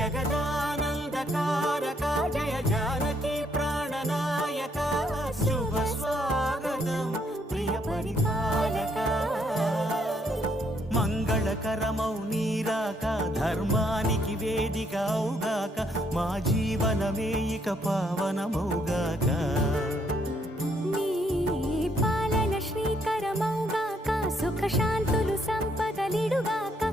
జగదానందకారక జయ జానకి ప్రాణనాయక శుభ స్వాగతం ప్రియ పరిపాలక మంగళకరమౌ నీరాక ధర్మానికి వేదిక అవుగాక మా జీవనమే ఇక పావనమౌగాక నీ పాలన శ్రీకరమౌగాక సుఖ శాంతులు సంపదలిడుగాక